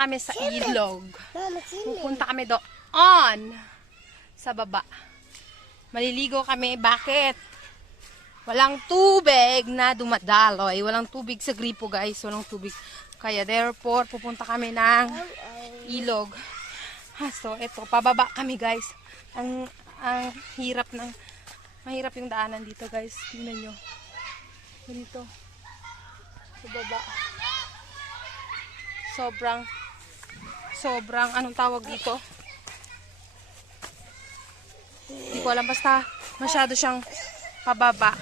kami sa ilog. Pupunta kami doon sa baba. Maliligo kami. Bakit? Walang tubig na dumadaloy. Walang tubig sa gripo, guys. Walang tubig. Kaya therefore, pupunta kami ng ilog. So, eto, pababa kami, guys. Ang hirap ng, mahirap yung daanan dito, guys. Tingnan nyo. Dito. Sa baba. Sobrang, anong tawag dito? Hindi ko alam, basta masyado siyang pababa.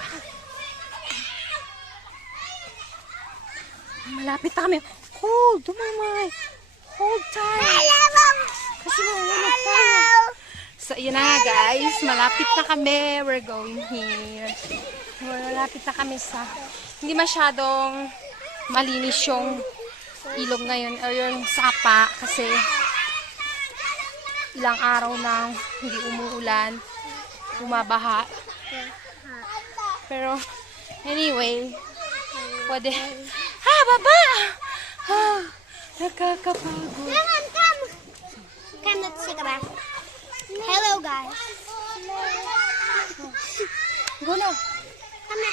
Malapit na kami. Hold, dumamay. Hold tight. Kasi mawala tayo. So, yun na nga, guys. Malapit na kami. We're going here. Malapit na kami sa, hindi masyadong malinis yung ilog ngayon o yung sapa kasi ilang araw nang hindi umuulan, bumabaha. Pero anyway, pwede. Baba! Nakakapagod. Come, let's take a bath. Hello, guys. Go na. Come na.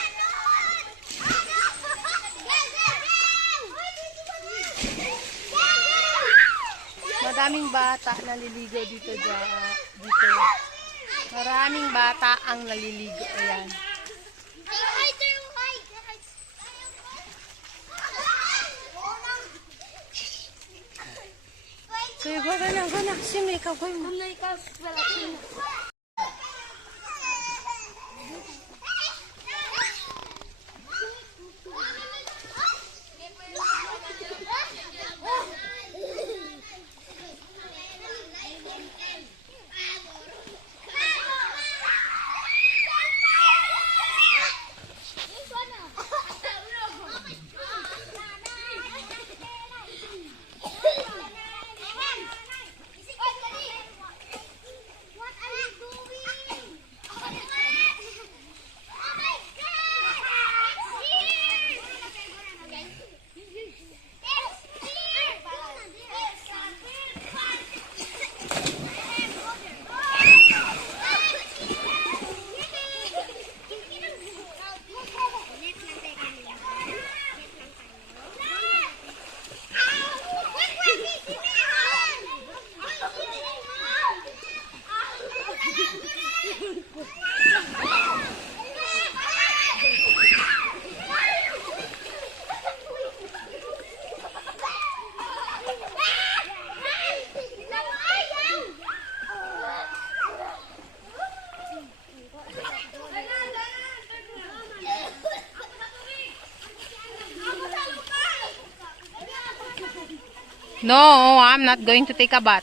Madaming bata naliligo dito. Maraming bata ang naliligo. Ayan. So, go na. Siyempre, ikaw, go mo. No, I'm not going to take a bath.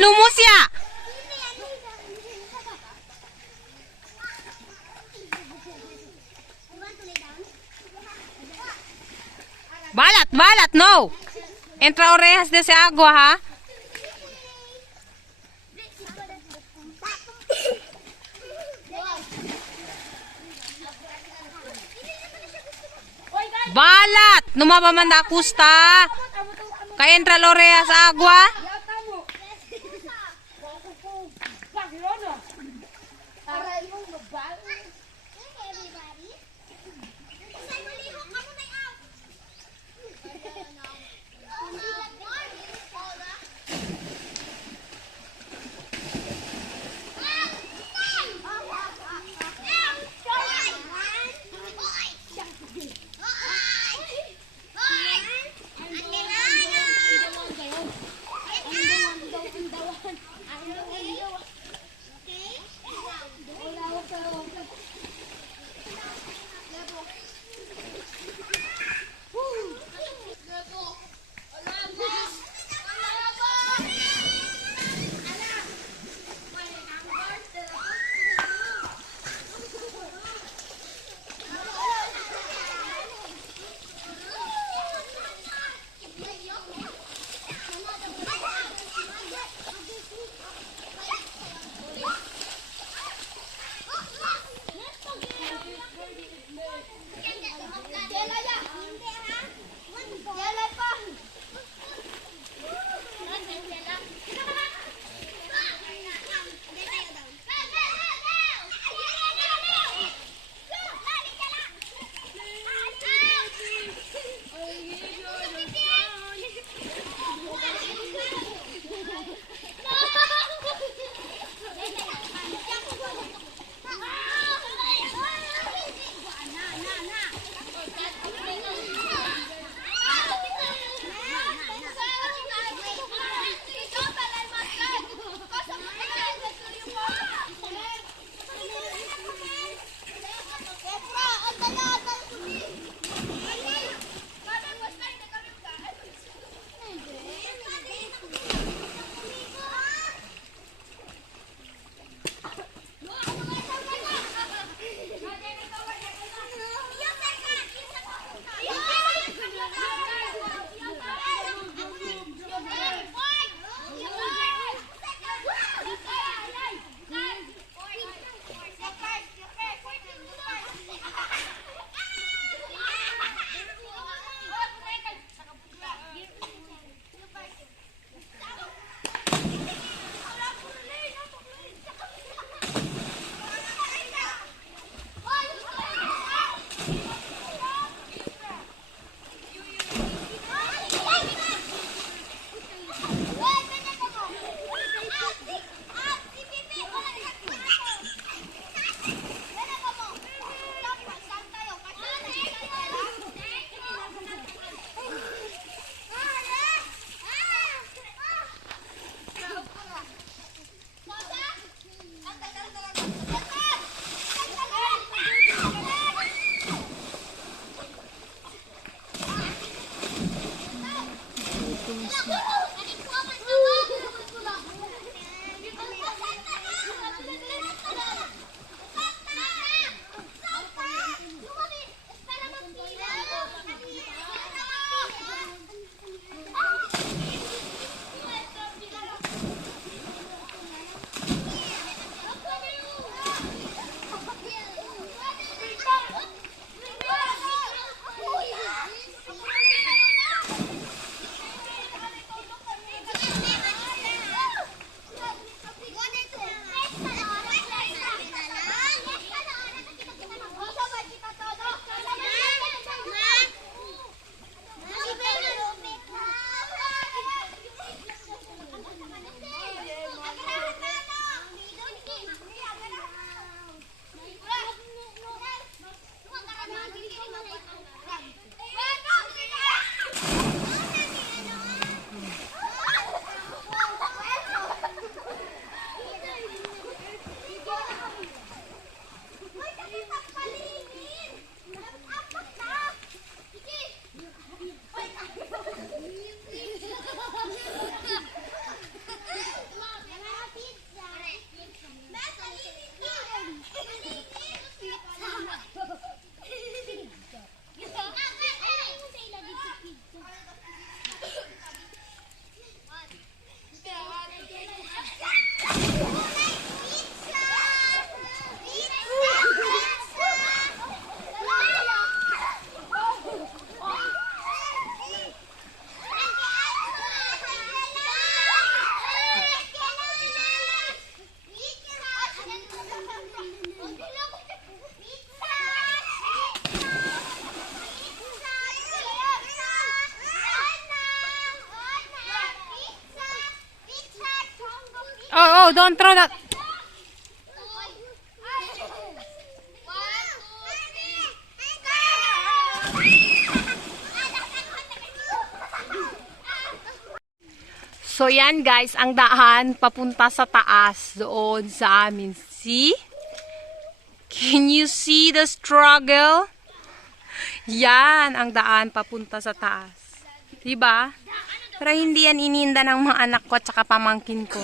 lumos ya. Balat, balat, no. Entra orejas de ese agua, ha? Balat! Numabamanda kusta. Kaya entra orejas sa agua. throw. Don't throw that. So yan guys, ang daan papunta sa taas doon sa amin. See? Can you see the struggle? Yan ang daan papunta sa taas. Diba? Pero hindi yan ininda ng mga anak ko at saka pamangkin ko.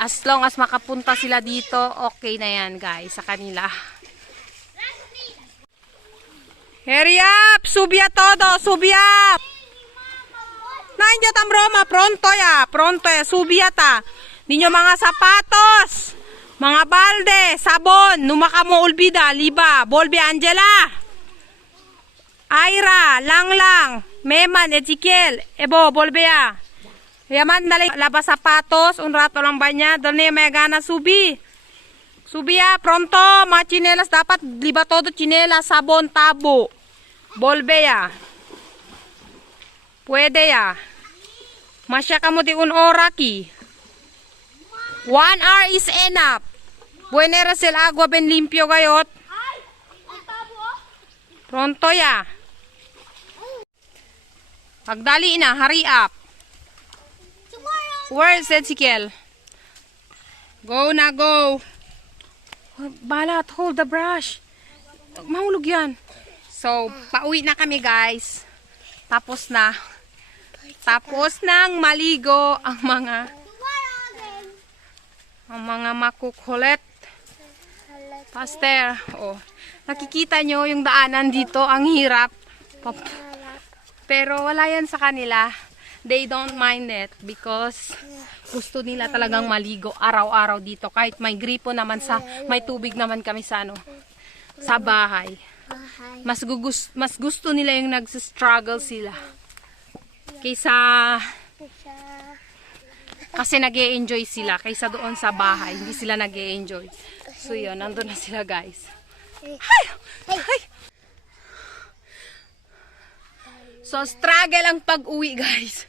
As long as makapunta sila dito, okay na yan guys sa kanila. Hurry up! Subia todo! Subia! Nandiyan tam Roma, pronto ya, subiata. Ninyo mga sapatos, mga balde, sabon, numaka mo ulbida, liba, Volve Angela, Aira, Langlang, Meman, Ezekiel, Ebo, Volve ya. Yaman dali, labas sapatos, un rato lang banya, doon na may gana subi. Subi ya, pronto, mga chinelas dapat, liba todo chinelas, sabon, tabo, Volve ya. Pwede ya. Masya ka mo di un oraki. 1 hour is enough. Buenera sil agua ben limpio gayot. Pronto ya. Pagdali na, hurry up. Where is Ezekiel? Go na, go. Balat, hold the brush. Mahulog yan. So, pauwi na kami guys. Tapos nang maligo ang mga makukulit. Pastor, oh. Nakikita nyo yung daanan dito, ang hirap. Pero wala yan sa kanila. They don't mind it because gusto nila talagang maligo araw-araw dito. Kahit may gripo naman may tubig naman kami sa sa bahay. Mas gusto nila yung nagsistruggle sila. Kasi nag-e-enjoy sila kaysa doon sa bahay. Hindi sila nag-e-enjoy. So yun, nandun na sila guys. Hay! Hay! So struggle ang pag-uwi guys.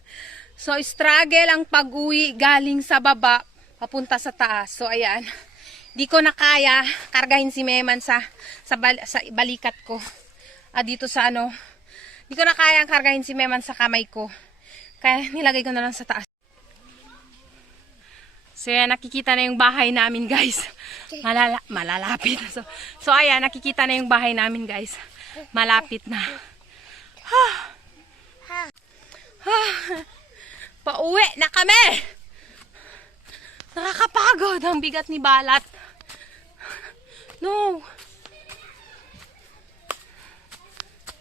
So struggle ang pag-uwi galing sa baba papunta sa taas. So ayan. Di ko na kaya kargahin si Meman sa balikat ko. Dito sa Di ko na kaya kargahin si Meman sa kamay ko. Kaya nilagay ko na lang sa taas. So ayan, nakikita na yung bahay namin guys. Malalapit. So ayan, nakikita na yung bahay namin guys. Malapit na. Pauwi na kami. Nakakapagod ang bigat ni Balat. No.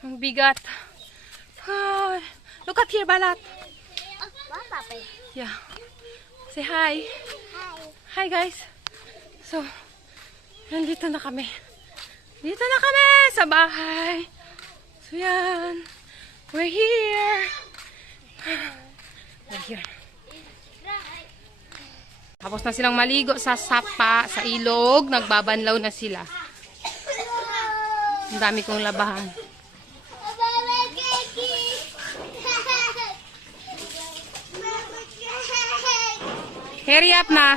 Ang bigat. Look at here, Balat. Yeah. Say hi. Hi guys. So, nandito na kami. Dito na kami sa bahay. So yan. We're here. We're here. Tapos na silang maligo sa sapa, sa ilog. Nagbabanlaw na sila. Ang dami kong labahan. Hurry up na.